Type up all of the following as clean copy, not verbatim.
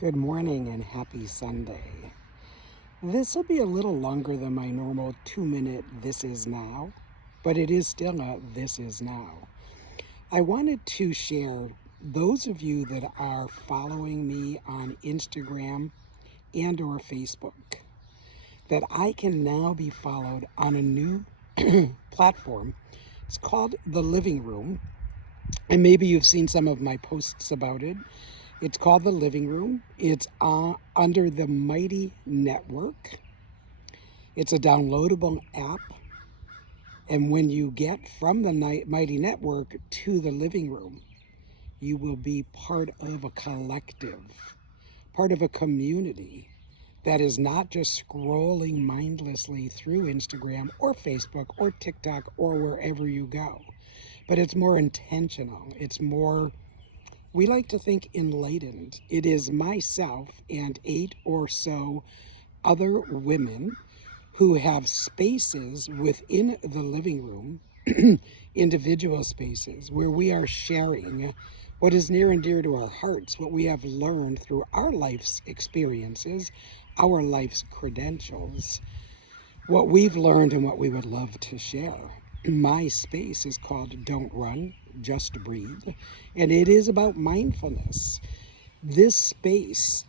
Good morning and happy Sunday. This will be a little longer than my normal 2-minute This Is Now, but it is still a This Is Now. I wanted to share those of you that are following me on Instagram and or Facebook that I can now be followed on a new platform. It's called The Living Room, and maybe you've seen some of my posts about it. It's called The Living Room. It's under the Mighty Network. It's a downloadable app. And when you get from the Mighty Network to the Living Room, you will be part of a collective, part of a community that is not just scrolling mindlessly through Instagram or Facebook or TikTok or wherever you go, but it's more intentional. It's more, we like to think, enlightened. It is myself and 8 or so other women who have spaces within the living room, individual spaces, where we are sharing what is near and dear to our hearts, what we have learned through our life's experiences, our life's credentials, what we've learned and what we would love to share. My space is called Don't Run, Just Breathe, and it is about mindfulness. This space,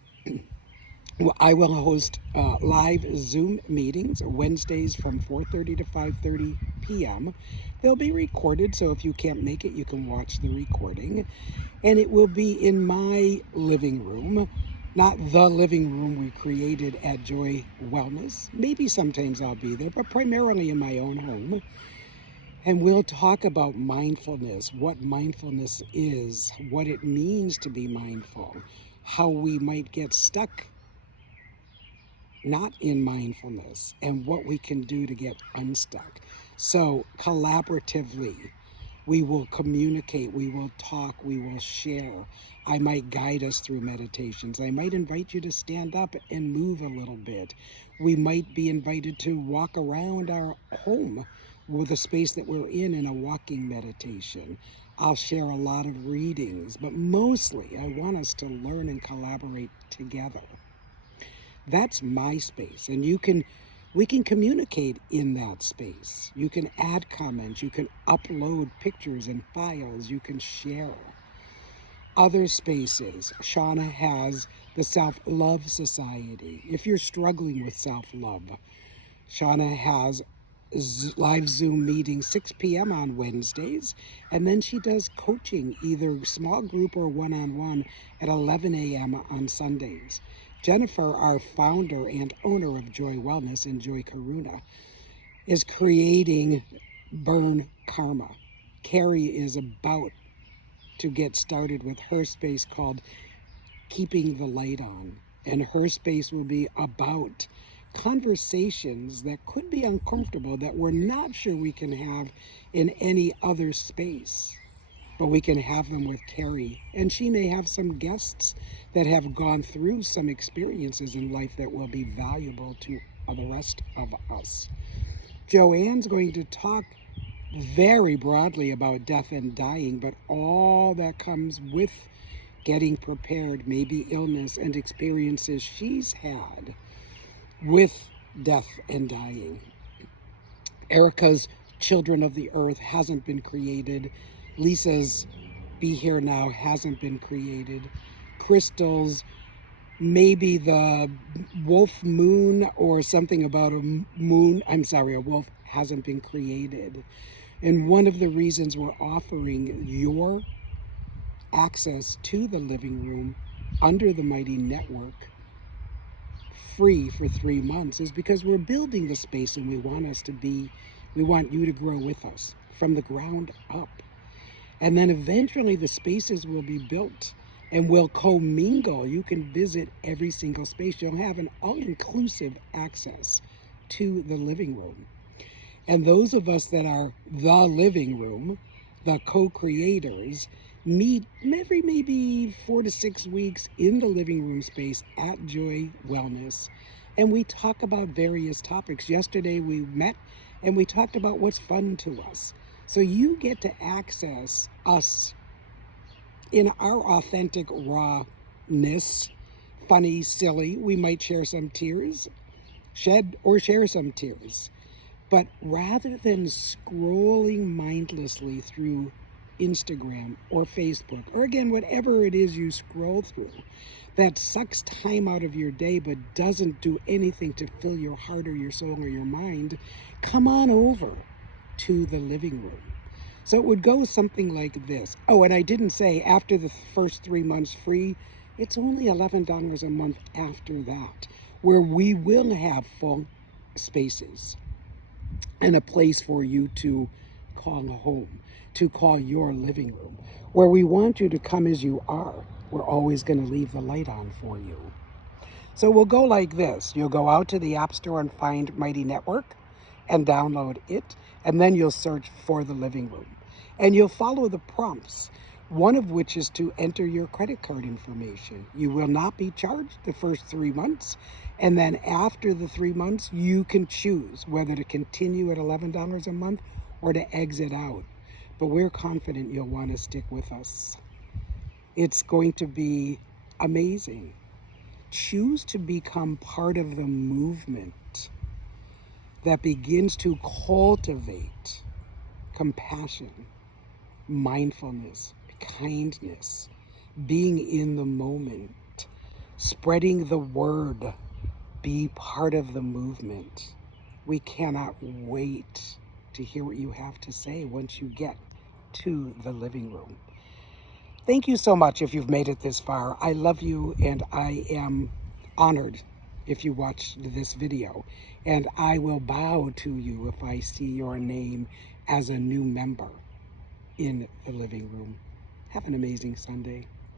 I will host live Zoom meetings Wednesdays from 4:30 to 5:30 p.m. They'll be recorded, so if you can't make it, you can watch the recording. And it will be in my living room, not the living room we created at Joy Wellness. Maybe sometimes I'll be there, but primarily in my own home. And we'll talk about mindfulness, what mindfulness is, what it means to be mindful, how we might get stuck not in mindfulness, and what we can do to get unstuck. So collaboratively, we will communicate, we will talk, we will share. I might guide us through meditations. I might invite you to stand up and move a little bit. We might be invited to walk around our home with the space that we're in a walking meditation. I'll share a lot of readings, but mostly I want us to learn and collaborate together. That's my space, and we can communicate in that space. You can add comments, you can upload pictures and files, you can share. Other spaces, Shauna has the Self-Love Society. If you're struggling with self-love, Shauna has live Zoom meetings 6 p.m. on Wednesdays, and then she does coaching, either small group or one-on-one, at 11 a.m. on Sundays. Jennifer, our founder and owner of Joy Wellness and Joy Karuna, is creating Burn Karma. Carrie is about to get started with her space called Keeping the Light On, and her space will be about conversations that could be uncomfortable, that we're not sure we can have in any other space, but we can have them with Carrie. And she may have some guests that have gone through some experiences in life that will be valuable to the rest of us. Joanne's going to talk very broadly about death and dying, but all that comes with getting prepared, maybe illness and experiences she's had with death and dying. Erica's Children of the Earth hasn't been created. Lisa's Be Here Now hasn't been created. Crystal's maybe the wolf moon or something about a wolf hasn't been created. And one of the reasons we're offering your access to the living room under the Mighty Network free for 3 months is because we're building the space, and we want you to grow with us from the ground up. And then eventually the spaces will be built and will commingle. You can visit every single space. You'll have an all-inclusive access to the living room. And those of us that are the living room, the co-creators, meet every maybe 4 to 6 weeks in the living room space at Joy Wellness. And we talk about various topics. Yesterday we met and we talked about what's fun to us. So you get to access us in our authentic rawness funny, silly. We might share some tears, shed or share some tears. But rather than scrolling mindlessly through Instagram or Facebook, or again, whatever it is you scroll through, that sucks time out of your day but doesn't do anything to fill your heart or your soul or your mind, come on over to the living room. So it would go something like this. Oh, and I didn't say after the first 3 months free, it's only $11 a month after that, where we will have full spaces and a place for you to call a home, to call your living room, where we want you to come as you are. We're always going to leave the light on for you. So we'll go like this. You'll go out to the App Store and find Mighty Network and download it, and then you'll search for the living room. And you'll follow the prompts, one of which is to enter your credit card information. You will not be charged the first 3 months, and then after the 3 months, you can choose whether to continue at $11 a month or to exit out. But we're confident you'll want to stick with us. It's going to be amazing. Choose to become part of the movement that begins to cultivate compassion, mindfulness, kindness, being in the moment, spreading the word, be part of the movement. We cannot wait to hear what you have to say once you get to the living room. Thank you so much if you've made it this far. I love you, and I am honored if you watched this video. And I will bow to you if I see your name as a new member in the living room. Have an amazing Sunday.